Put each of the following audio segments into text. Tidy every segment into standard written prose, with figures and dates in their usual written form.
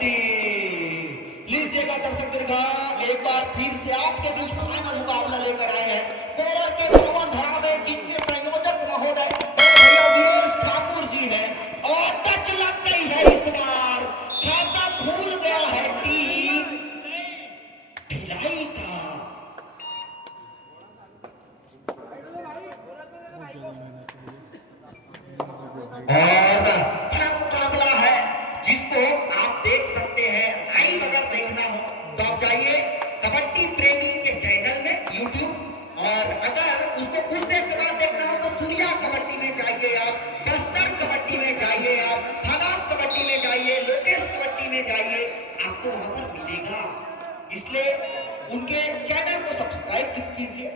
कबड्डी। लीजिएगा दर्शक दीर्घा, एक बार फिर से आपके बीच फाइनल मुकाबला लेकर आए हैं कोरर के पवन धरा में, जिनके संयोजक महोदय भैया वीरेश ठाकुर जी हैं। और टच लग गई है इस बार, खाता खुल गया है टीम भिलाई का। और बड़ा मुकाबला है जिसको आप देख सकते हैं। लाइव अगर देखना हो तो आप जाइए कबड्डी प्रेमी के चैनल में YouTube, और अगर उसको कुछ देर के बाद देखना हो तो सूर्या कबड्डी में जाइए, आप बस्तर कबड्डी में जाइए, आप थानाब कबड्डी में जाइए, लोकेश कबड्डी में जाइए, आपको वहां पर मिलेगा। इसलिए उनके चैनल को सब्सक्राइब कीजिए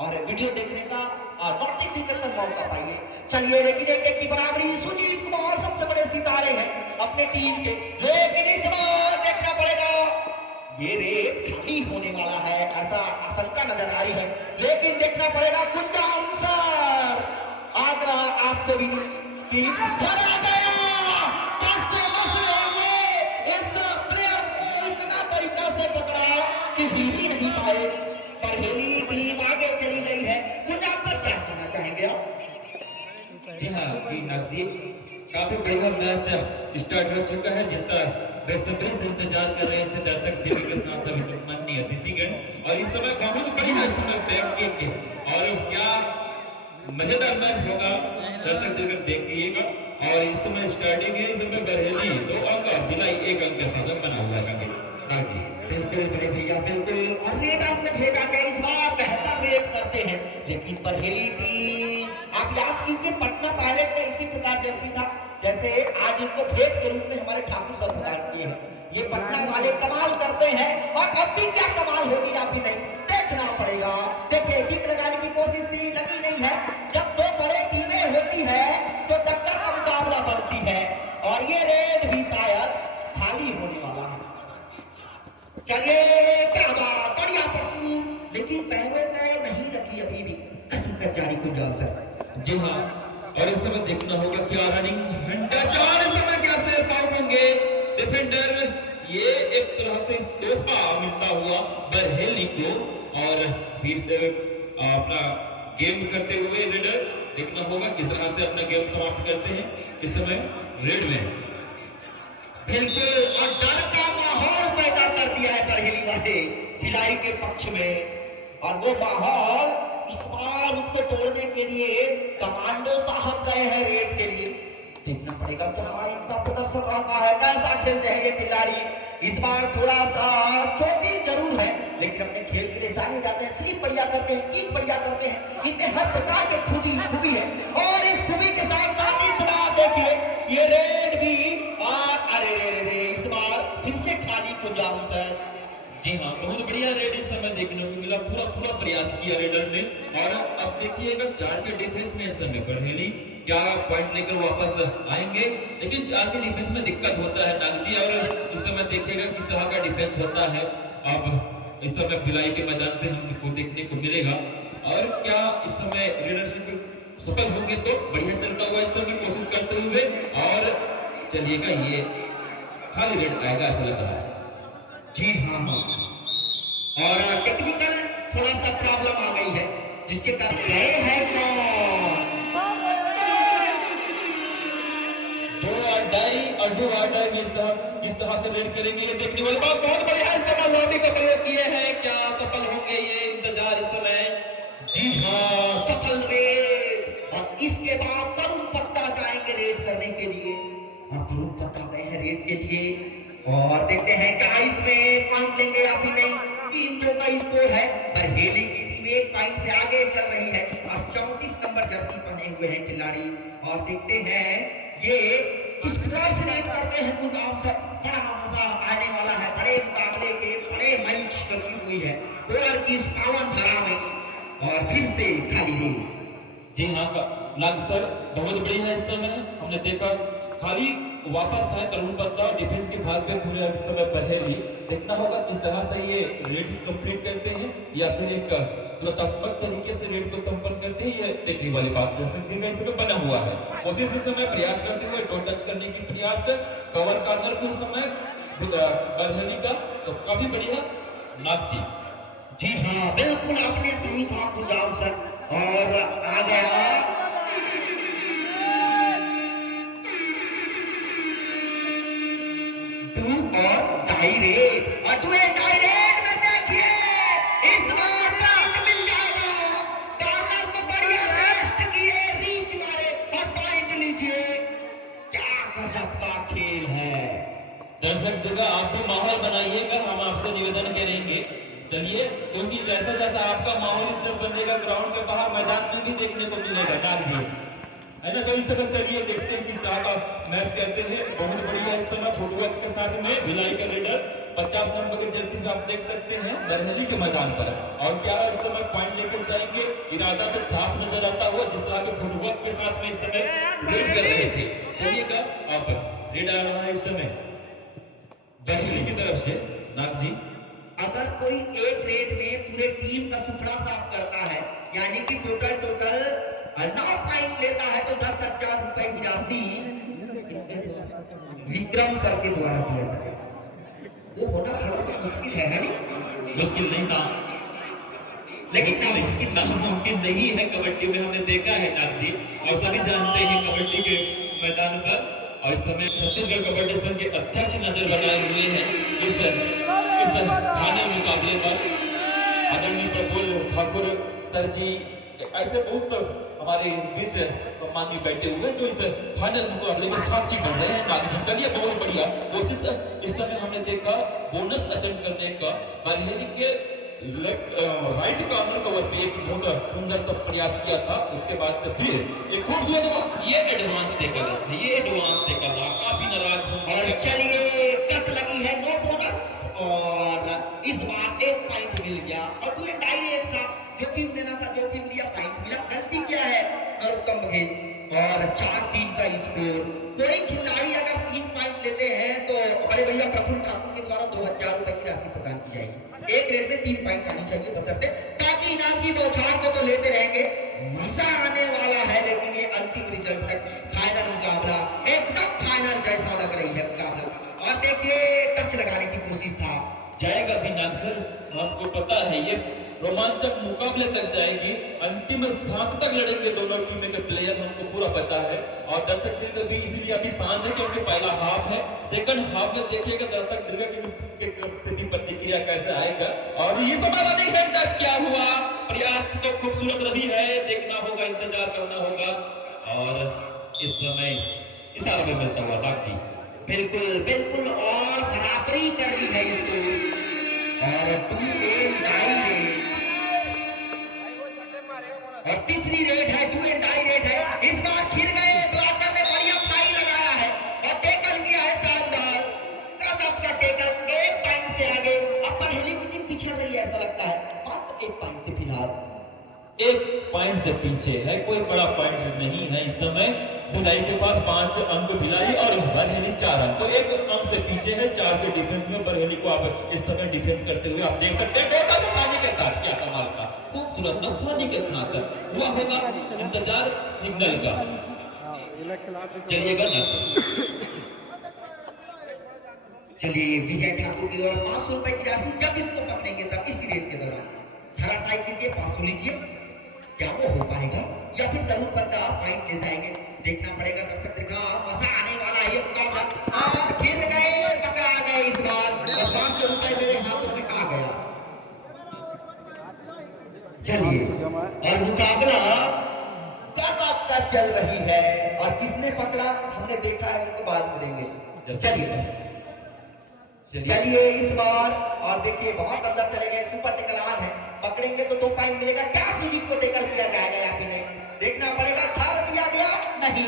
और वीडियो देखने का और नोटिफिकेशन मौका पाइए। चलिए, लेकिन एक की बराबरी सुजीत कुमार सबसे बड़े सितारे हैं अपने टीम के, लेकिन इस बार देखना पड़ेगा ये रेत खाली होने वाला है, ऐसा आशंका नजर आ रही है। लेकिन देखना पड़ेगा कुंजा अंसर, आग्रह आपसे भी कि धरा गया, कैसे बच रहे इस प्लेयर को इतना तरीका से पकड़ा कि भी नहीं पाए। परहेली टीम आगे चली गई है। कुंजा अंसर क्या कहना चाहेंगे आप? जी हाँ नाथ जी, काफी बढ़िया मैच स्टार्ट हो चुका है, जिसका बेसब्री से इंतजार कर रहे थे दर्शक देवी के साथ सभी सम्माननीय अतिथिगण। और इस समय बहुत बढ़िया इस समय बैक के और क्या मजेदार मैच होगा, दर्शक देवी देखिएगा। और इस समय स्टार्टिंग है, इस समय बरहेली 2 अंक और भिलाई 1 अंक के साथ बना हुआ है। हाँ जी बिल्कुल बड़े भैया, बिल्कुल। और रेड आपने भेजा के इस बार बेहतर रेड करते हैं, लेकिन बरहेली टीम, आप याद कीजिए पटना पायलट ने इसी प्रकार जर्सी था जैसे आज इनको भेंट के रूप में हमारे ठाकुर सर प्रदान किए हैं। ये पटना वाले कमाल करते हैं, और अब भी क्या कमाल होगी आप भी नहीं देखना पड़ेगा। देखिए, टिक लगाने की कोशिश थी, लगी नहीं है। जब 2 बड़े टीमें होती है तो टक्कर का मुकाबला बनती है, और ये रेड भी शायद खाली होने वाला है। चलिए, क्या बात, बढ़िया परसूट, लेकिन पैरों में नहीं लगी अभी भी कसम कर जारी कुंजा अंसर। जी हाँ, और इस समय देखना होगा क्या रनिंग घंटा 4 समय क्या सेल पाउट होंगे डिफेंडर। ये एक तरह से तोहफा मिलता हुआ बरहेली को, और फिर से अपना गेम करते हुए रेडर देखना होगा किस तरह से अपना गेम समाप्त करते हैं इस समय रेड में। बिल्कुल, और डर का माहौल पैदा कर दिया है बरहेली वाले भिलाई के पक्ष में, और वो माहौल इस बार उसको तोड़ने के लिए कमांडो साहब गए हैं रेड के लिए। देखना पड़ेगा क्या इनका प्रदर्शन रहता है, कैसा खेलते हैं ये खिलाड़ी। इस बार थोड़ा सा चोटी जरूर है, लेकिन अपने खेल के लिए जाने जाते हैं, स्लिप बढ़िया करते हैं, किक बढ़िया करते हैं, इनमें हर प्रकार के खूबी है। और इस खूबी के साथ साथ इस बार देखिए ये रेड भी, और अरे रे इस बार फिर से खाली कुंजा अंसर। जी हाँ, बहुत बढ़िया रेड इस समय देखने को मिला, पूरा प्रयास किया रेडर ने। और अब देखिएगा 4 के डिफेंस में इस समय बरहेली क्या पॉइंट लेकर वापस आएंगे, लेकिन 4 के डिफेंस में दिक्कत होता है नागजी। और इस समय देखिएगा किस तरह का डिफेंस होता है, अब इस समय भिलाई के मैदान से हमको देखने को मिलेगा। और क्या इस समय लीडरशिप सफल होंगे तो बढ़िया चलता हुआ इस समय कोशिश करते हुए, और चलिएगा ये खाली रेड आएगा ऐसा लग रहा है। जी हाँ, और टेक्निकल थोड़ा सा प्रॉब्लम आ गई है, जिसके कारण गए हैं कौन, 2 अड्डाई किस तरह से रेड करेंगे ये देखने वाले बात। बहुत बढ़िया इस समय लॉबी का प्रयोग किए हैं, क्या सफल होंगे ये इंतजार इस समय। जी हाँ, सफल रेड। और इसके बाद तरुण पत्ता जाएंगे रेड करने के लिए, और तरुण पत्ता गए हैं रेड के लिए। और देखते हैं क्या इसमें पॉइंट लेंगे या फिर नहीं। 3-2 का स्कोर है, बरहेली की टीम 1 पॉइंट से आगे चल रही है, और 34 नंबर जर्सी पहने हुए हैं खिलाड़ी। और देखते हैं ये किस प्रकार से रेड करते हैं कुंजा अंसर। बड़ा मजा आने वाला है, बड़े मुकाबले के बड़े मंच लगी हुई है कोरर की इस पावन धरा में, और फिर से खाली रेड। जी हाँ लाल सर, बहुत बढ़िया इस समय हमने देखा खाली वापस है तरुण पत्ता डिफेंस के भाग पे पूरे समय बरहेली। देखना होगा किस तरह से ये रेड कंप्लीट करते हैं, या फिर एक सुरक्षात्मक तरीके से रेड को संपन्न करते हैं, ये देखने वाली बात है। इसमें बना हुआ है, कोशिश इस समय प्रयास करते हुए टच करने की प्रयास, कवर कॉर्नर को इस समय बरहली का, तो काफी बढ़िया नाग जी। जी हाँ, बिल्कुल आपने सही कहा गुलजाम सर। और आ गया डू और डायरेक्ट, और डू एंड डायरेक्ट में देखिए इस बार पॉइंट मिल जाएगा। कॉर्नर को बढ़िया रेस्ट किए, रीच मारे और पॉइंट लीजिए। क्या गजब का खेल है। दर्शक दुर्गा, आप भी माहौल बनाइएगा, हम आपसे निवेदन करेंगे। चलिए, क्योंकि जैसा जैसा आपका माहौल इधर बनेगा, ग्राउंड के बाहर मैदान में भी देखने को मिलेगा नाग जी, है ना। तो इस समय चलिए देखते हैं किस तरह का मैच करते हैं। बहुत बढ़िया इस समय फुटबॉल के साथ में भिलाई का रेडर 50 नंबर के जर्सी में आप देख सकते हैं बरहली के मैदान पर। और क्या इस समय पॉइंट लेकर जाएंगे, इरादा तो साफ नजर आता हुआ, जिस तरह के फुटबॉल के साथ में इस समय वेट कर रहे थे। चलिएगा, आप रेड आ रहा है इस समय बरहली की तरफ से नाग जी। अगर कोई एक रेड में पूरे टीम का सुथरा साफ करता है, यानी कि टोटल 9 पॉइंट लेता है, तो 10,000 रुपए की राशि विक्रम सर के द्वारा दिया जाएगा। वो होना थोड़ा सा मुश्किल है नहीं? मुश्किल नहीं था, लेकिन नामुमकिन नहीं है। कबड्डी में हमने देखा है नाग जी, और सभी जानते हैं कबड्डी के मैदान पर। और इस समय छत्तीसगढ़ कबड्डी संघ के अध्यक्ष नजर बनाए हुए हैं इस फाइनल मुकाबले पर। आदरणीय प्रफुल्ल ठाकुर सर जी ऐसे बहुत हमारे बीच माननीय बैठे हुए जो इस फाइनल मुकाबले में साक्षी बन रहे हैं नाग जी। चलिए, बहुत बढ़िया कोशिश। इस समय हमने देखा बोनस अटेम्प्ट करने का बरहली के राइट कॉर्नर कवर पे एक बहुत सुंदर सा प्रयास किया था। उसके बाद से फिर एक खूबसूरत ये एडवांस टेकल है, ये एडवांस टेकल रहा, काफी नाराज हूं। और चलिए, कट लगी है, नो बोनस, और इस बार 1 पॉइंट मिल गया। और टू एंड डायरेक्ट था, जोखिम लेना था, जोखिम लिया, पॉइंट मिला। गलती क्या है नरोत्तम बघेल। और 4-3 का स्कोर। कोई खिलाड़ी अगर 3 पॉइंट लेते हैं तो बड़े भैया प्रफुल्ल ठाकुर के द्वारा 2,000 रुपए की राशि प्रदान की जाएगी। एक रेड में 3 पॉइंट आनी चाहिए बशर्ते, ताकि इनाम की बौछार को तो लेते रहेंगे। मजा आने वाला है, लेकिन ये अंतिम रिजल्ट तक फाइनल मुकाबला एकदम फाइनल जैसा लग रही है मुकाबला। और देखिए, टच लगाने की कोशिश था, जाएगा भी नाग सर। आपको पता है ये रोमांचक मुकाबले तक जाएगी, अंतिम सांस तक लड़ेंगे दोनों टीम के प्लेयर, हमको पूरा पता है। और दर्शक दीर्घ भी इसलिए अभी शांत है क्योंकि पहला हाफ है। सेकंड हाफ में देखिएगा दर्शक दीर्घ की प्रतिक्रिया कैसे आएगा। और ये समय रनिंग हैंड टच किया हुआ, प्रयास तो खूबसूरत रही है, देखना होगा, इंतजार करना होगा। और इस समय इशारा में मिलता हुआ नाग जी, बिल्कुल बिल्कुल, और बराबरी कर दी है इसको। और 2 एंड डायरेक्ट, और तीसरी रेड है, 2 एंड डायरेक्ट है। इस बार खिर गए, ब्लॉकर ने बढ़िया फ्लाई लगाया है और टेकल किया है शानदार। गजब का टेकल, 1 पॉइंट से आगे। अब बरहली की टीम पिछड़ रही है ऐसा लगता है, मात्र 1 पॉइंट से फिलहाल 1 पॉइंट से पीछे है, कोई बड़ा पॉइंट नहीं है इस समय। भिलाई के पास 5 अंक भिलाई और बरहली 4 अंक, तो 1 अंक से पीछे है। 4 के डिफेंस में बरहली को आप इस समय डिफेंस करते हुए आप देख सकते हैं। टोटल आसानी के साथ, क्या कमाल का, खूबसूरत आसानी के साथ हुआ होगा इंतजार सिग्नल का। चलिएगा ना, चलिए, विजय ठाकुर की द्वारा 500 रुपए की राशि, जब इसको पकड़ेंगे तब इसी रेट के दौरान धराशायी कीजिए, 500 लीजिए। क्या वो हो पाएगा या फिर तरुण बंदा पॉइंट ले जाएंगे, देखना पड़ेगा। दर्शक देखा, मजा आने वाला है ये मुकाबला। और फिर गए, पकड़ा गए इस बार, और 500 रुपए मेरे हाथों में आ गया। चलिए, और मुकाबला गजब का चल रही है। और किसने पकड़ा हमने देखा है, उनको बाद में देंगे। चलिए इस बार, और देखिए बहुत अंदर चले गए, सुपर टेकल ऑन है, पकड़ेंगे तो 2 पॉइंट मिलेगा। क्या सुजीत को टेकल किया जाएगा या फिर नहीं, देखना पड़ेगा। थार दिया गया, नहीं,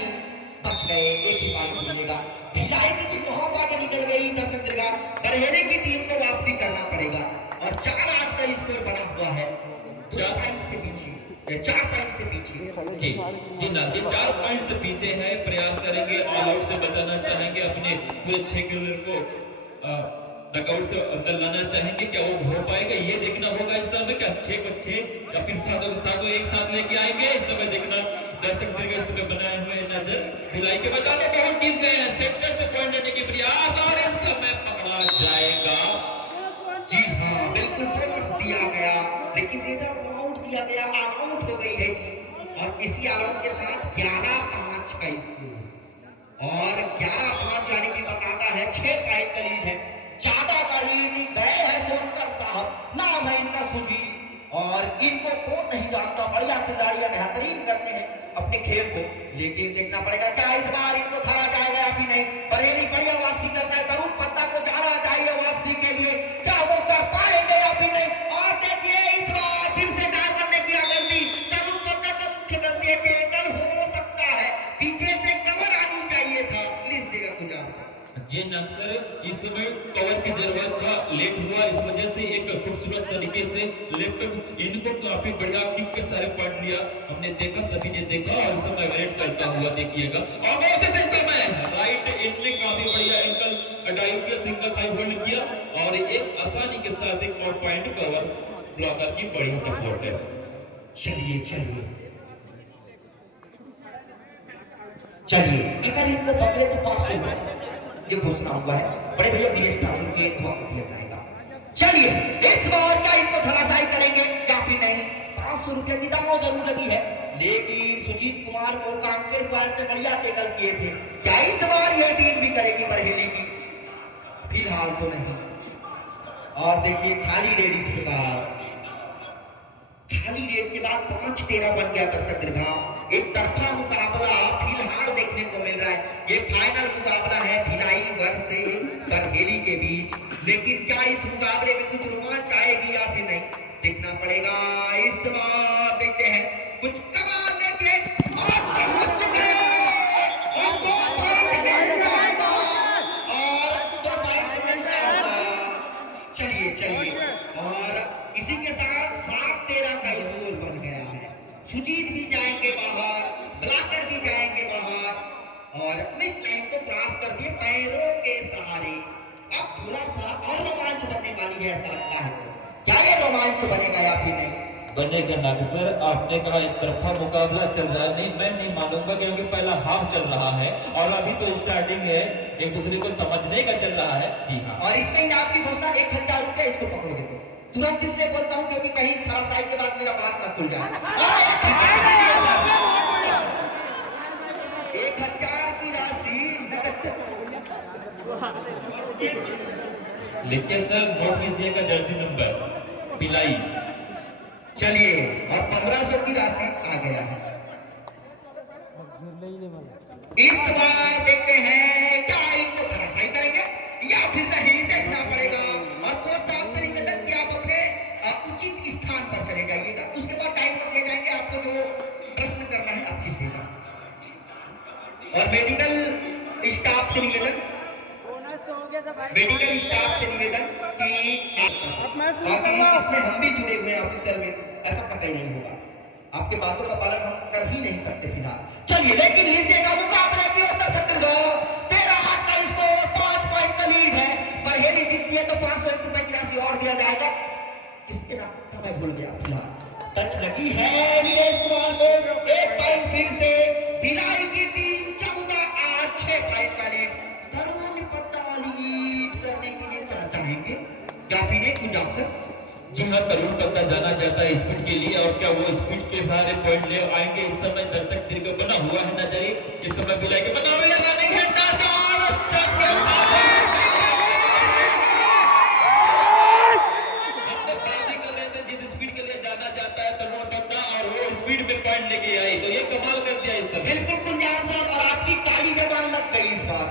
बच गए, 1 ही पॉइंट मिलेगा। भिलाई की टीम बहुत आगे निकल गई। दर्शक दीर्घा, बरहली की टीम को वापसी करना पड़ेगा। और 4-8 का स्कोर बना हुआ है, 4 पॉइंट से पीछे, 4 पॉइंट से पीछे। जी ना, ये 4 पॉइंट से पीछे है। प्रयास करेंगे, ऑल आउट से बचाना चाहेंगे, अपने पूरे 6 खिलाड़ियों को नॉकआउट से अंदर लाना चाहेंगे। क्या वो हो पाएगा, ये देखना होगा इस समय। क्या 6 को 6 या फिर 7 एक साथ लेके आएंगे, इस समय देखना। दर्शक दीर्घ इस समय बनाए हुए नजर भिलाई के मैदान में बहुत टीम गए हैं, सेंटर से पॉइंट लेने की प्रयास, और इस समय पकड़ा यादव के साथ 11-5 का स्कोर और 11-5 यानी कि बताता है 6 पॉइंट का लीड है। ज्यादा का लीड गए हैं सोनकर साहब, नाम है इनका सुजीत और इनको कौन नहीं जानता, बढ़िया खिलाड़ी है, बेहतरीन करते हैं अपने खेल को। लेकिन देखना पड़ेगा क्या इस बार इनको धरा जाएगा या फिर नहीं। बरेली बढ़िया वापसी करता है, तरुण पत्ता को जाना चाहिए वापसी के लिए, क्या वो कर पाएंगे या फिर नहीं। और देखिए इस बार फिर से डाल करने की गलती, तरुण पत्ता का मुख्य गलती है, टेकन हो सकता है, पीछे से कवर आनी चाहिए था, प्लीज देगा कुछ आप जी अक्सर इस समय कवर की जरूरत था, लेट हुआ, इस वजह से एक खूबसूरत तरीके से लेफ्ट इनको काफी बढ़िया किक के सारे पॉइंट लिया, हमने देखा, सभी ने देखा और इस समय रेड चलता हुआ देखिएगा। और ऐसे से समय राइट एंड ने काफी बढ़िया एंकल डाइव किया, सिंगल थाई होल्ड किया और एक आसानी के साथ एक और पॉइंट कवर ब्लॉकर की बढ़िया सपोर्ट है। चलिए चलिए चलिए, अगर इनको पकड़े तो 500 रुपए ये घोषणा हुआ है, बड़े भैया बीएस ठाकुर के द्वारा दिया जाएगा। चलिए इस बार क्या इनको धराशायी करेंगे या फिर नहीं। 500 रुपये की दाव जरूर लगी है, लेकिन सुजीत कुमार को कांकेर क्वाल से बढ़िया टेकल किए थे, क्या इस बार यह टीम भी करेगी बरहेली की? फिलहाल तो नहीं। और देखिए खाली रेड इस प्रकार, खाली रेड के बाद 5-13 बन गया दर्शक दीर्घा। एक तरफा मुकाबला फिलहाल देखने को मिल रहा है, ये फाइनल मुकाबला है भिलाई वर्सेस बरहेली के बीच, लेकिन क्या इस मुकाबले में कुछ रोमांच आएगी या फिर नहीं, देखना पड़ेगा। इस बार देखते हैं कुछ कमाल देखिए और 2 पॉइंट मिलता होगा। चलिए चलिए, और इसी के साथ 7-13 का स्कोर बन गया है। सुजीत भी जाएंगे बाहर, ब्लाकर भी जाएंगे बाहर और अपने लाइन को क्रॉस कर दिए पैरों के सहारे। अब थोड़ा सा और रोमांच बनने वाली है, ऐसा लगता है। क्या ये रोमांच बनेगा या फिर नहीं? बनेगा ना सर, आपने कहा एक तरफा मुकाबला चल रहा है, नहीं मैं नहीं मानूंगा क्योंकि पहला हाफ चल रहा है और अभी तो स्टार्टिंग है, एक दूसरे को समझने का चल रहा है। जी हाँ, और इसमें इनाम की घोषणा 1000 रुपया, इसको पकड़ो देखो तुरंत, इसलिए बोलता हूँ क्योंकि कहीं धराशायी के बाद मेरा बात न खुल जाए। 1000 की राशि नकद। लिखिए सर, नोट कीजिएगा जर्सी नंबर पिलाई। चलिए और 1500 की राशि आ गया है। इस बार देखते हैं क्या इनको धराशायी करेंगे या फिर नहीं, देखना पड़ेगा। और कोच साहब से निवेदन कि आप अपने उचित स्थान पर चले जाइएगा, उसके बाद टाइम पर दिए जाएंगे, आपको जो प्रश्न करना है आप कीजिएगा। और मेडिकल स्टाफ से निवेदन कि इसमें हम भी जुड़े हुए हैं ऑफिसर में, ऐसा कतई नहीं होगा, आपके बातों का पालन हम कर ही नहीं सकते फिलहाल। चलिए लेकिन लीजिएगा मुकाबले की ओर दर्शक 13-8 का स्कोर, 5 पॉइंट का लीड है। बरहेली जीतती है तो 501 रुपए की राशि और दिया जाएगा। इसके नाम का मैं भूल गया, फिलहाल टच लगी है नीलेश कुमार को, 1 पॉइंट फिर से भिलाई की टीम 14-8, 6 पॉइंट का लीड। तरुण पत्ता लीड करने के लिए चाहेंगे या फिर एक कुछ ऑप्शन? जी हाँ, तरुण पत्ता जाना चाहता है स्पीड के लिए और क्या वो स्पीड के सारे पॉइंट ले आएंगे? इस समय दर्शक दीर्घ बना हुआ है नजरिए, इस समय बुलाई के बना हुआ है जिस स्पीड के लिए जाना चाहता है तरुण पत्ता और वो स्पीड में पॉइंट लेके आई, तो ये कमाल कर दिया इस समय। बिल्कुल कुंजाम सर, और आपकी ताली जबान लग गई इस बार।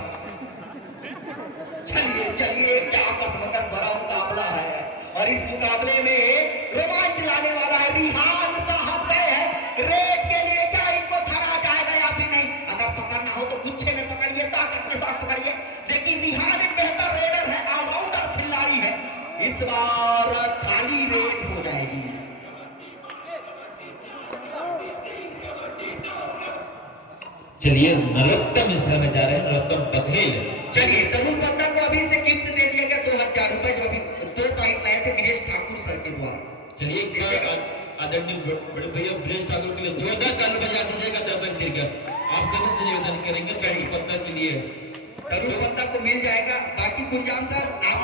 चलिए चलिए, क्या कसमकस भरा मुकाबला है और इस मुकाबले में रोमांच लाने वाला है। रिहान साहब गए हैं रेड के लिए, क्या इनको धरा जाएगा या फिर नहीं? अगर पकड़ना हो तो गुच्छे में पकड़िए, ताकत के साथ पकड़िए, लेकिन रिहान एक बेहतर रेडर है, ऑलराउंडर खिलाड़ी है, इस बार खाली रेड हो जाएगी। चलिए नरोत्तम इस समय जा रहे हैं, नरोत्तम बघेल। चलिए तरुण पत्ता को अभी से गिफ्ट दे दिया गया 2000 रुपए, जो अभी 2 पॉइंट लाए थे गिरीश ठाकुर सर के द्वारा। चलिए आदरणीय बड़े भैया गिरीश ठाकुर के लिए जोरदार ताली बजा दीजिएगा दर्शक दीर्घ। आप सभी से निवेदन करेंगे तरुण पत्ता के लिए, तरुण पत्ता को मिल जाएगा। बाकी कुंजाम सर आप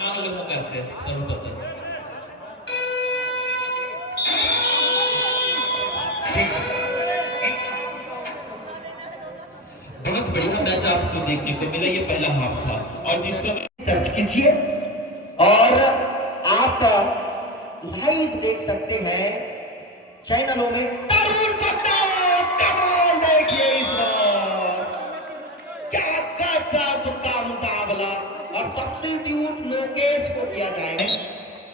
हाँ, से तरुण पत्ता से। बहुत बढ़िया मैच आपको देखने को मिला, ये पहला हाफ था। और जिस समय सर्च कीजिए और आप लाइव देख सकते हैं चैनलों में। तरुण पत्ता कमाल देखिए इस बार, क्या गजब का मुकाबला, और सब्स्टिट्यूट लोकेश को किया जाएगा।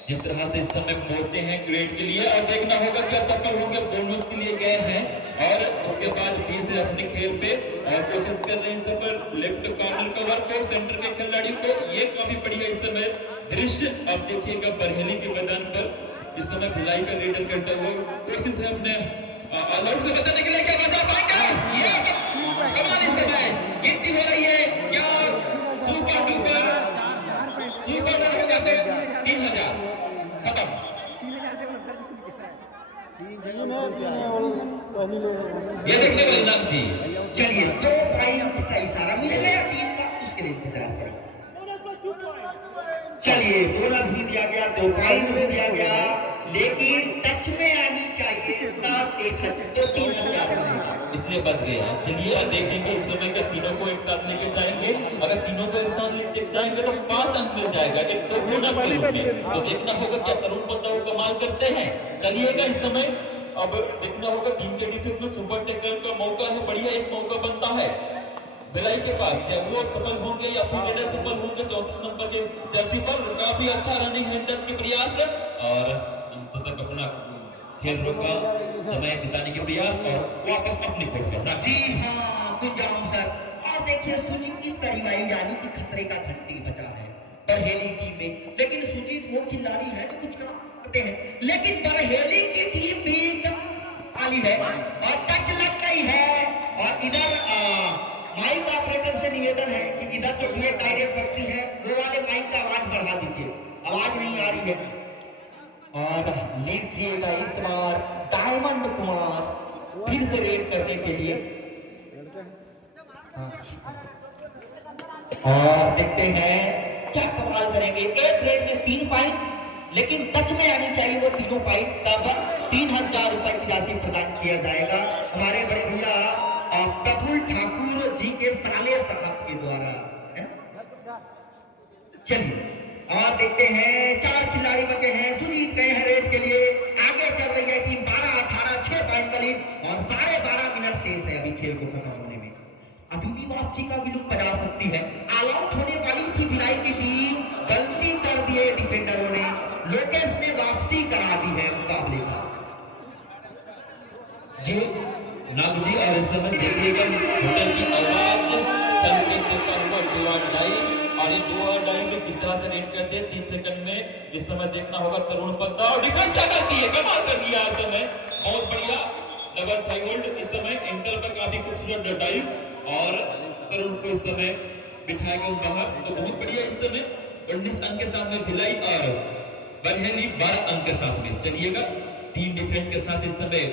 जिस तरह से इस समय पहुंचते हैं ग्रेड के लिए, और देखना होगा क्या सफल होंगे, बोनस के लिए गए हैं और उसके बाद फिर से अपने खेल पे कोशिश कर रहे हैं। सफल लेफ्ट कॉर्नर कवर को सेंटर के खिलाड़ी को, ये काफी बढ़िया इस समय दृश्य आप देखिएगा बरहेली के मैदान पर। इस समय भिलाई का रेडर करता हुआ कोशिश है अपने ऑल आउट से बचाने के लिए, क्या बचा पाएंगे? ये कमाल इस समय गिनती हो रही है, क्या सुपर डुपर रन हो जाते 3000 खत्म। ये देखने वाले नाम जी, चलिए 2 पॉइंट का इशारा मिलेगा या टीम का, उसके लिए इंतजार करें। चलिए बोनस भी दिया गया, 2 पॉइंट भी दिया गया, लेकिन टच में आनी चाहिए तब 3,000 इसलिए बच गए हैं। चलिए अब देखेंगे इस समय का तीनों को एक साथ लेके जाएंगे। अगर तीनों को एक साथ लेके जाएंगे तो 5 अंक मिल जाएगा, एक तो बोनस के रूप में। तो देखना होगा क्या तरुण पत्ता वो कमाल करते हैं। चलिएगा इस समय अब देखना होगा टीम के डिफेंस में सुपर टैकल का मौका है, बढ़िया एक मौका बनता है भिलाई के पास। क्या वो सफल होंगे या फिर रेडर सफल होंगे? 34 नंबर के जर्सी पर काफी अच्छा रनिंग है टच के प्रयास, और अंत तक अपना खेल रोका, समय बिताने के प्रयास और वापस अपनी कोर्ट करना। जी हाँ, गुड जॉब सर। और देखिए सुजीत की करीबाई यानी कि खतरे का घंटी बजा है बरहेली टीम में, लेकिन सुजीत वो खिलाड़ी है जो कुछ करते हैं, लेकिन बरहेली की टीम भी खाली है और टच लग गई है। और इधर माइक ऑपरेटर से निवेदन है कि इधर जो भी डायरेक्ट बजती है वो वाले माइक का आवाज बढ़ा दीजिए, आवाज नहीं आ रही है। और लीजिएगा इस बार डायमंड कुमार फिर से रेड करने के लिए, और देखते हैं क्या कमाल करेंगे। एक रेड में 3 पॉइंट, लेकिन टच में आनी चाहिए वो तीनों पॉइंट, तब 3000 रुपए की राशि प्रदान किया जाएगा हमारे बड़े भैया प्रफुल्ल ठाकुर जी के साले साहब के द्वारा। चलिए और देखते हैं 4 खिलाड़ी बचे हैं, सुजीत गए हैं रेड के लिए, आगे चल रही है टीम 12-18, 6 पॉइंट का लीड और 12.5 मिनट शेष है अभी खेल को खत्म होने में। अभी भी वापसी का विलुप्त बजा सकती है। ऑल आउट होने वाली थी भिलाई की टीम, गलती कर दी है डिफेंडरों ने, लोकेश ने वापसी करा दी है मुकाबले का। जी नाग जी, और इस समय देखिएगा होटल की आवाज संकेत देता हुआ डुआर डाई, और ये डुआर डाई में किस तरह से रेड करते हैं 30 सेकंड में। इस समय देखना होगा तरुण पत्ता, और डिफेंस क्या करती है, कमाल कर दिया इस समय, बहुत बढ़िया डबल थाई होल्ड। इस समय एंकल पर काफी खूबसूरत डाइव, और तरुण को इस समय बिठाएगा बाहर। तो बहुत बढ़िया इस समय 19 अंक के साथ में भिलाई और बरहेली 12 अंक के साथ में। चलिएगा टीम डिफेंस के साथ इस समय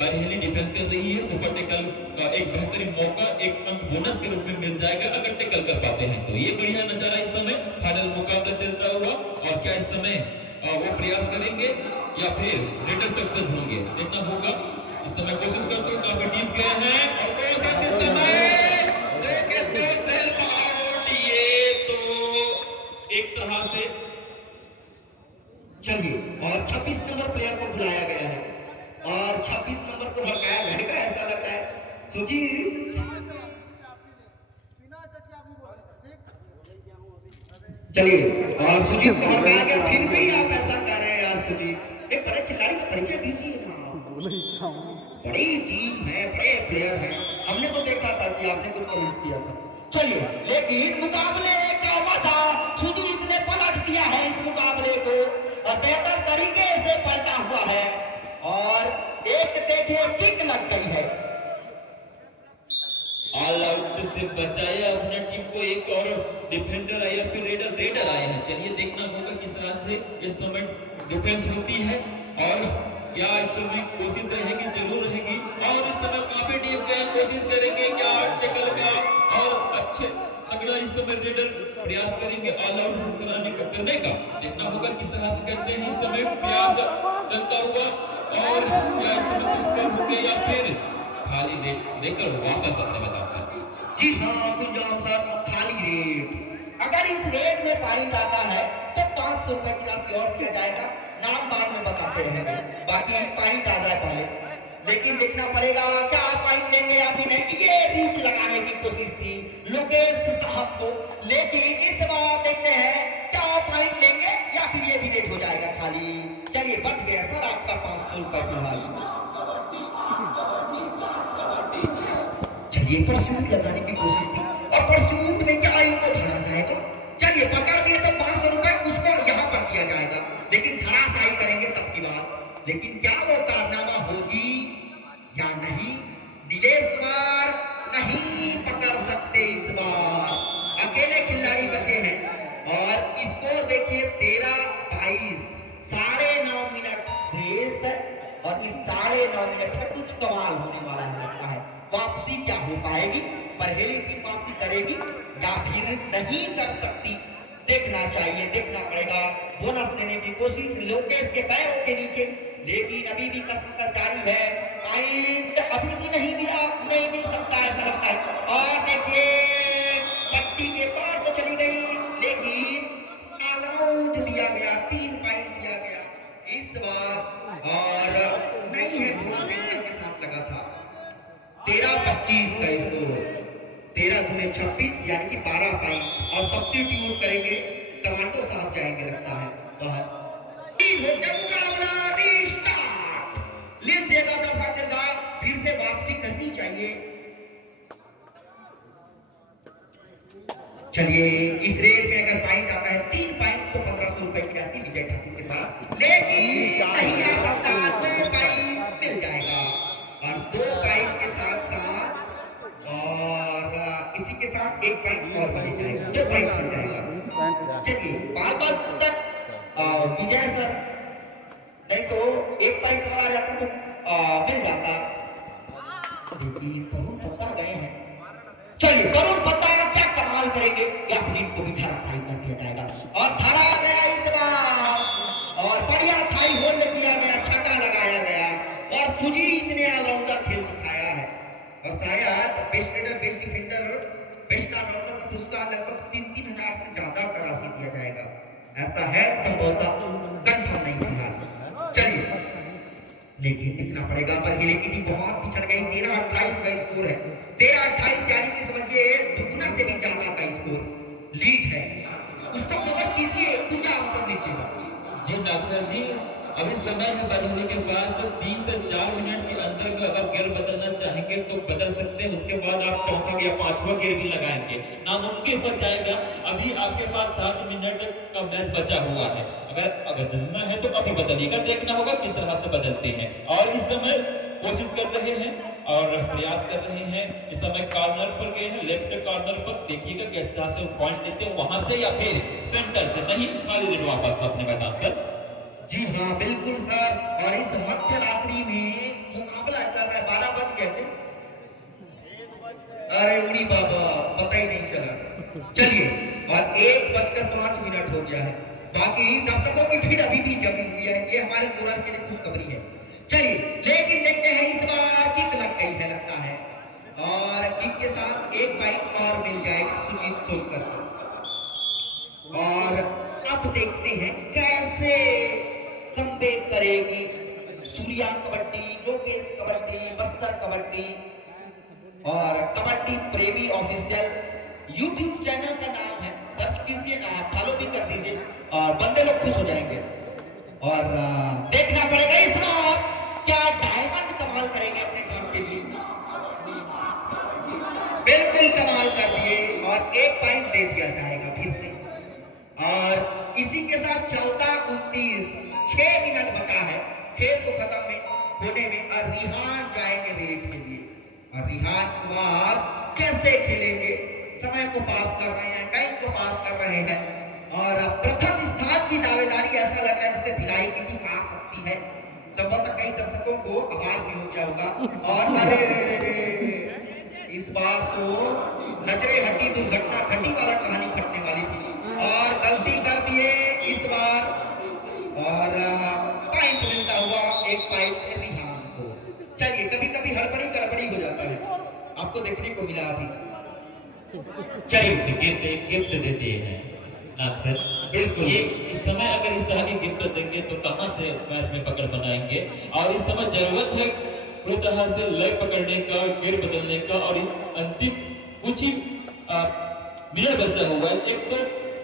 बरहेली डिफेंस कर रही है। सुपर टैकल का एक बेहतरीन मौका, 1 अंक बोनस के रूप में मिल जाएगा अगर टैकल कर पाते हैं तो। ये बढ़िया नजारा इस समय फाइनल मुकाबला चलता हुआ, और क्या इस समय वो प्रयास करेंगे या फिर रेडर सक्सेस होंगे, देखना होगा। इस समय कोशिश करते हुए काफी टीम गए हैं, और कोशिश इस समय ये तो एक तरह से। चलिए और 26 नंबर प्लेयर को बुलाया गया है और 26 नंबर को हटाया जाएगा ऐसा लग रहा है। सुजीत चलिए, और सुजीत को हटाया गया, फिर भी आप ऐसा कह रहे हैं यार सुजीत। एक बड़े खिलाड़ी का परिचय दीजिए ना, बड़ी टीम है, बड़े प्लेयर हैं, हमने तो देखा था कि आपने कुछ कमेंट्स किया था। चलिए, लेकिन मुकाबले का मजा सुजीत ने पलट दिया है इस मुकाबले को, और बेहतर तरीके से पलटा हुआ है, और एक देखिए किक लग गई है। ऑल आउट से बचाया अपने टीम को, एक और डिफेंडर आया, फिर रेडर आए हैं। चलिए देखना होगा किस तरह से इस समय डिफेंस होती है, और क्या इस समय कोशिश रहेगी, जरूर रहेगी। और इस समय काफी टीम कोशिश करेंगे क्या टैकल का, और अच्छे अगला इस समय रेडर प्रयास करेंगे ऑल आउट करने का। देखना होगा किस तरह से करते हैं। इस समय प्रयास चलता हुआ और क्या इस समय सक्सेस होंगे या फिर खाली देकर वापस अपने मैदान पर। जी हाँ गुंजाम साहब, खाली रेट। अगर इस रेट में पॉइंट आता है तो 500 रुपए की राशि और दिया जाएगा। नाम बाद में बताते रहेंगे, बाकी पॉइंट आ जाए पहले। लेकिन देखना पड़ेगा क्या पॉइंट लेंगे या फिर नहीं। ये रीच लगाने की कोशिश थी लोकेश साहब को, लेकिन इस बार देखते हैं क्या पॉइंट लेंगे या फिर ये भी रेट हो जाएगा खाली। चलिए बच गया सर आपका 500 रुपए की भाई। चलिए परसूट लगाने की कोशिश थी और परसूट में क्या इनको धरा जाएगा। चलिए पकड़ दिए तो 500 रुपए उसको यहाँ पर दिया जाएगा, लेकिन धराशायी करेंगे तब की बात। लेकिन क्या वो कारनामा होगी या नहीं। नीलेश कुमार नहीं पकड़ सकते इस बार, अकेले खिलाड़ी बचे हैं। और स्कोर देखिए 13-22, 9.5 मिनट शेष है। और इस 9.5 मिनट में कुछ कमाल होने वाला है लगता है। वापसी क्या हो पाएगी, परहेली की वापसी करेगी या फिर नहीं कर सकती, देखना चाहिए, देखना पड़ेगा। बोनस देने की कोशिश लोकेश के पैरों के नीचे, लेकिन अभी भी कसरत जारी है। पॉइंट अभी भी नहीं मिला, नहीं मिल सकता ऐसा लगता है। और देखिए पट्टी के पार तो चली गई, लेकिन ऑल आउट दिया गया, 3 पॉइंट दिया गया इस बार। और नहीं है बोनस के साथ लगा था 13-25 का स्कोर, 13 दूने 26 यानी कि 12 पॉइंट। और सब्स्टिट्यूट करेंगे कमांडो साहब जाएंगे लगता है बाहर। लीजिएगा दर्शक, फिर से वापसी करनी चाहिए। चलिए इस रेट में अगर पॉइंट आता है 3 पॉइंट तो 1500 रुपए की राशि विजय ठाकुर के पास, लेकिन नहीं आ सकता। 2 पॉइंट मिल जाएगा और 2 पॉइंट के साथ साथ और इसी के साथ 1 पॉइंट और मिल जाएगा, 2 पॉइंट मिल जाएगा। चलिए बार-बार तक विजय सर, नहीं तो 1 पॉइंट और आ जाता तो मिल जाता। देखिए करुण पत्ता गए हैं। चलिए करुण पत्ता क्या कमाल करेंगे या फिर इनको भी धराशायी कर दिया जाएगा। और धरा गया इस बार और बढ़िया थाई होल्ड किया गया, छक्का लगाया गया और सुजीत ने ऑलराउंडर खेल दिखाया है। और शायद best raider, best defender, best allrounder का पुरस्कार लगभग 3-3 हजार से ज्यादा का राशि दिया जाएगा, ऐसा है संभवतः, कंफर्म नहीं फिलहाल। चलिए लेकिन दिखना पड़ेगा। पर हिले की टीम बहुत पिछड़ गई, 13-28 का स्कोर है। 13-28 यानी कि समझिए दुगना से भी ज्यादा का स्कोर लीड है। उसको कवर कीजिए, पूजा आंसर लीजिएगा। जी डॉक्टर जी, अभी समय है बढ़ने के बाद 3 से 4 मिनट के अंदर अगर गियर बदलना चाहेंगे तो बदल सकते हैं। उसके बाद आप चौथा या 5वां गियर भी लगाएंगे, नामुमकिन हो जाएगा। अभी आपके पास 7 मिनट का मैच बचा हुआ है। अगर बदलना है तो अभी बदलिएगा, देखना होगा किस तरह से बदलते हैं। और इस समय कोशिश कर रहे हैं और प्रयास कर रहे हैं। इस समय कॉर्नर पर गए हैं, लेफ्ट कॉर्नर पर, देखिएगा किस तरह से पॉइंट लेते हैं वहां से या फिर सेंटर से, नहीं खाली दिन वापस अपने मैदान पर। जी हाँ बिल्कुल सर। और इस मध्य रात्रि में मुकाबला चल रहा है, 12 बज गए थे। अरे उड़ी बाबा, पता ही नहीं चला। चलिए और 1:05 हो गया है। बाकी दर्शकों की भीड़ अभी भी जमी हुई है, ये हमारे कोरल के लिए खुशखबरी है। चलिए लेकिन देखते हैं इस बार किक लग गई है लगता है, और किक के साथ 1 पॉइंट और मिल जाएगा सुजीत सोलकर। और अब देखते हैं कैसे कमबैक करेगी सूर्या कबड्डी, लोकेश कबड्डी, बस्तर कबड्डी। और कबड्डी प्रेमी ऑफिशियल यूट्यूब चैनल का नाम है, सर्च कीजिए ना, फॉलो भी कर दीजिए और बंदे लोग खुश हो जाएंगे। और देखना पड़ेगा इस बार क्या डायमंड कमाल करेंगे अपने टीम के लिए। बिल्कुल कमाल कर दिए और 1 पॉइंट दे दिया जाएगा फिर से। और इसी के साथ 14-29, 6 मिनट बचा है खेल को खत्म होने में। और रिहान जाएंगे रेड के लिए, और रिहान कुमार कैसे खेलेंगे, समय को पास कर रहे हैं, टाइम को पास कर रहे हैं। और प्रथम स्थान की दावेदारी ऐसा लग रहा है जैसे भिलाई की टीम आ सकती है। संभवतः कई दर्शकों को आवाज भी हो गया होगा। और अरे इस बार तो नजरे हटी दुर्घटना घटी वाला कहानी घटने वाली थी और गलती कर दिए इस बार और पॉइंट मिलता हुआ एक पॉइंट रिहान को। चलिए कभी कभी हड़बड़ी गड़बड़ी हो जाता है, आपको देखने को मिला अभी। चलिए गिफ्ट देते हैं नाथ सर। बिल्कुल ये इस समय अगर इस तरह की गिफ्ट देंगे तो कहां से मैच में पकड़ बनाएंगे, और इस समय जरूरत है पूरी तरह से लय पकड़ने का, गिर बदलने का, और अंतिम कुछ ही मिनट बचा हुआ है, एक तो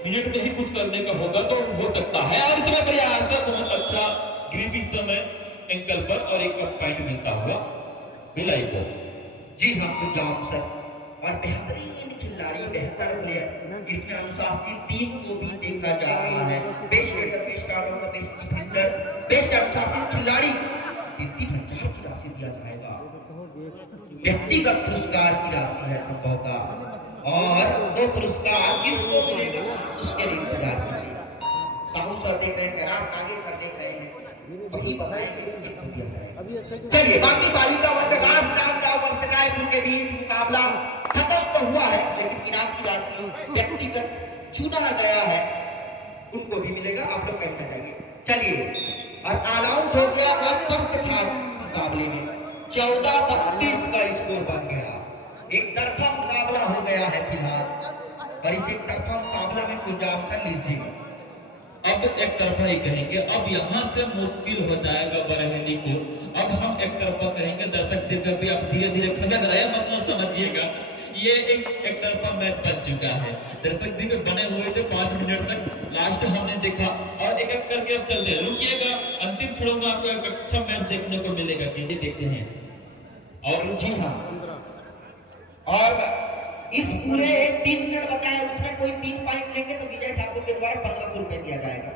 मिनट में ही कुछ करने का होगा तो हो सकता है। और इतना प्रयास है, बहुत अच्छा ग्रिप इस समय एंकल पर, और एक पॉइंट मिलता हुआ भिलाई को। जी हाँ गुजाम सर, और बेहतरीन खिलाड़ी, बेहतर प्लेयर, इसमें अनुशासित टीम को भी देखा जा रहा है। Best raider, best allrounder, best defender, best अनुशासित खिलाड़ी 33,000 की राशि दिया जाएगा। व्यक्तिगत पुरस्कार की राशि है संभवतः, और वो पुरस्कार किसको मिलेगा उसके लिए इंतजार कीजिए। साहू सर देख रहे हैं, कैलाश आगे कर देख रहे हैं, वही बताएंगे कितना दिया जाएगा। चलिए बाकी बालिका वर्ग राजनांदगांव वर्सेस रायपुर के बीच मुकाबला खत्म तो हुआ है, लेकिन इनाम की राशि व्यक्तिगत चुना गया है उनको भी मिलेगा, आप लोग कहना चाहिए। चलिए और ऑल आउट हो गया और फर्स्ट था मुकाबले में 14-32 का स्कोर बन गया। एक तरफा मुकाबला हो गया है फिलहाल, और इस एक तरफा मुकाबला में कुछ आप कर लीजिए। अब एक तरफा ही कहेंगे, अब यहाँ से मुश्किल हो जाएगा बरेली को। अब हम एक तरफा कहेंगे, दर्शक दीर्घ भी अब धीरे धीरे खसक रहे हैं, मतलब समझिएगा ये एक तरफा मैच बन चुका है। दर्शक दीर्घ बने हुए थे 5 मिनट तक, लास्ट हमने देखा, और एक एक करके अब चलते रुकिएगा, अंतिम क्षणों में आपको एक अच्छा मैच देखने को मिलेगा। ये देखते हैं, और जी हाँ, और इस पूरे 3 मिनट बचा है, उसमें कोई 3 पॉइंट लेंगे तो विजय ठाकुर के द्वारा 1500 रुपए दिया जाएगा।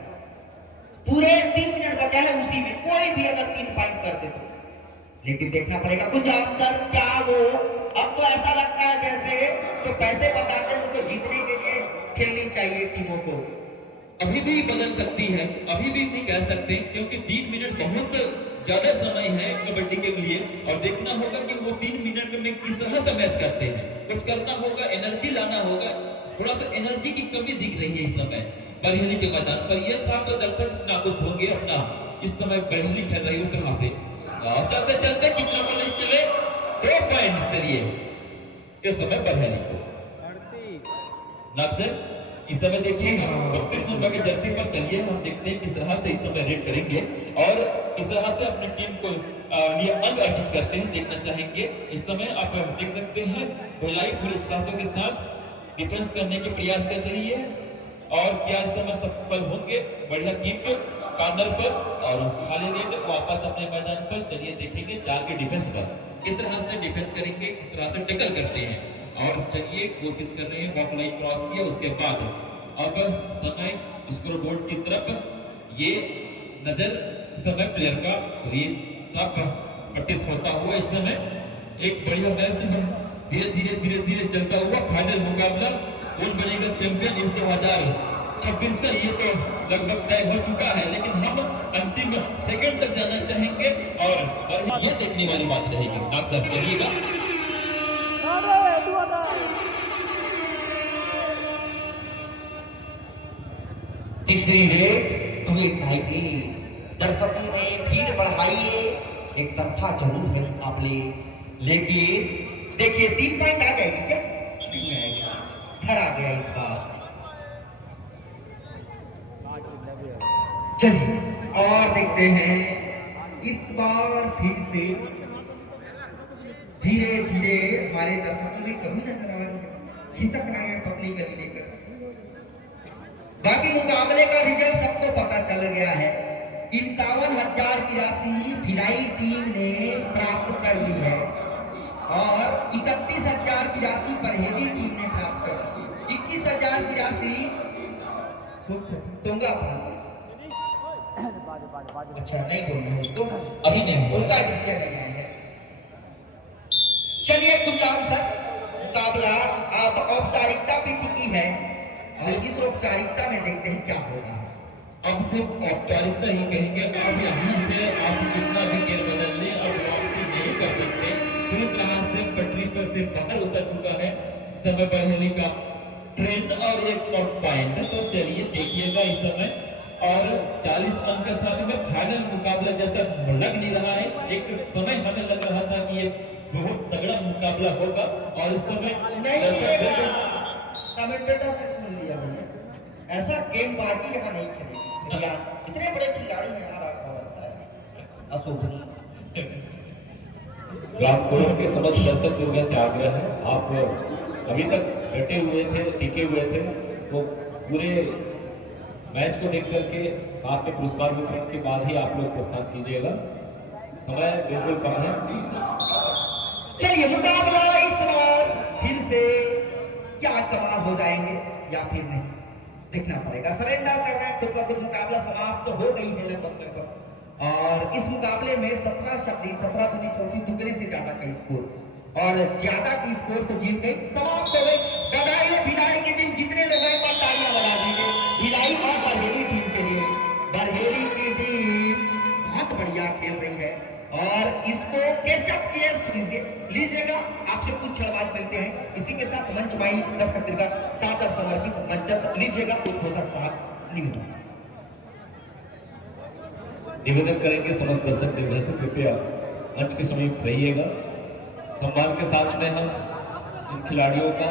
पूरे 3 मिनट बचा है, उसी में कोई भी अगर 3 पॉइंट कर दे तो, लेकिन देखना पड़ेगा कुछ आंसर क्या वो। अब तो ऐसा लगता है जैसे जो पैसे बताते हैं उनको जीतने के लिए खेलनी चाहिए टीमों को। अभी भी बदल सकती है, अभी भी नहीं कह सकते, क्योंकि 3 मिनट बहुत ज्यादा समय है कबड्डी के लिए, और देखना होगा कि वो 3 मिनट में किस तरह से मैच करते हैं। कुछ करना होगा, एनर्जी लाना होगा, थोड़ा सा एनर्जी की कमी दिख रही है इस समय बरेली के मैदान पर। ये सब दर्शक नाखुश होंगे अपना, इस समय बरेली खेल रही है उस तरह से। चलते चलते कितना को नहीं चले, 2 पॉइंट चलिए इस समय बरेली को। नाक्सर इस समय देखिए 32 नंबर के जर्सी पर चलिए, हम देखते हैं किस तरह से इस समय रेड करेंगे और किस तरह से अपनी टीम को लिए अंक अर्जित करते हैं, देखना चाहेंगे। इस समय आप देख सकते हैं गोलाई पूरे साथों के साथ डिफेंस करने के प्रयास कर रही है, और क्या इस समय सफल होंगे। बढ़िया किक कॉर्नर पर और खाली रेड वापस अपने मैदान पर। चलिए देखेंगे चार के डिफेंस पर किस तरह से डिफेंस करेंगे, किस तरह से टैकल करते हैं। और चलिए कोशिश कर रहे हैं, बॉल लाइन क्रॉस किया, उसके बाद अब समय स्कोरबोर्ड की तरफ ये नजर समय प्लेयर का ये सब प्रतीत होता हुआ इस समय एक बढ़िया मैच हम धीरे धीरे चलता हुआ फाइनल मुकाबला कौन बनेगा चैंपियन इस 2026 का, ये तो लगभग तय हो चुका है, लेकिन हम अंतिम सेकंड तक जाना चाहेंगे और ये देखने वाली बात रहेगी। आप सब कहिएगा तीसरी रेड 2-8 दर्शकों में भीड़ बढ़ाइए, एक तरफा जरूर है मुकाबले, लेकिन देखिए 3 पॉइंट आ जाएगी क्या? नहीं आएगा, घर आ गया इस बार। चलिए और देखते हैं इस बार फिर से धीरे धीरे हमारे दर्शकों में कभी नजर आ रही है खिसक रहा है पतली गली लेकर। बाकी मुकाबले का रिजल्ट सबको पता चल गया है। 51,000 की राशि भिलाई टीम ने प्राप्त कर ली है और 31,000 की राशि बरहेली टीम ने प्राप्त कर ली। 21,000 की राशि तुंगा अच्छा नहीं बोलना है उसको, अभी नहीं, उनका डिसीजन नहीं आया है। चलिए गुलजाम सर, मुकाबला अब औपचारिकता भी टिकी है और इस औपचारिकता में देखते हैं क्या होगा। अब सिर्फ औपचारिकता ही कहेंगे। अब यहाँ से आप कितना भी गेर बदल लें, अब वापसी नहीं कर सकते, पूरी तरह से पटरी पर से बाहर समय बरहेली का ट्रेंड और एक और पॉइंट। तो चलिए देखिएगा इस समय, और 40 अंक के साथ में फाइनल मुकाबला जैसा लग नहीं रहा है। एक समय हमें लग रहा था कि ये बहुत तगड़ा मुकाबला होगा, और इस समय कमेंटेटर ने सुन लिया भैया, ऐसा गेमबाजी यहाँ नहीं खेलेगी यार, इतने बड़े खिलाड़ी हैं यार, अशोक जी। रामपुरम के समस्त दर्शक दुर्गा से आग्रह है, आप अभी तक डटे हुए थे, टिके हुए थे, तो पूरे मैच को देख करके साथ में पुरस्कार वितरण के बाद ही आप लोग प्रस्थान कीजिएगा। समय बिल्कुल कम है। चलिए मुकाबला इस बार फिर से क्या कमाल हो जाएंगे या फिर नहीं, देखना पड़ेगा। सरेंडर कर रहे हैं, खुद का खुद मुकाबला समाप्त तो हो गई है लगभग, और इस मुकाबले में 17-26, 17-34 दुगने से ज्यादा का स्कोर, और ज्यादा की स्कोर से जीत गई, समाप्त हो गई। गदाई भिलाई की टीम, जितने लोग हैं पर तालियां बजा दीजिए भिलाई और बरहेली टीम के लिए। बरहेली की टीम बहुत बढ़िया खेल रही है, और इसको कैचअप लीजिएगा। आपसे कुछ क्षण बाद मिलते हैं। इसी के साथ मंच माई दर्शक दीर्घा चादर समर्पित मंचत लीजिएगा उद्घोषक साहब निवेदन। निवेदन करेंगे समस्त दर्शक दीर्घा से, कृपया मंच के समीप रहिएगा। सम्मान के साथ में हम इन खिलाड़ियों का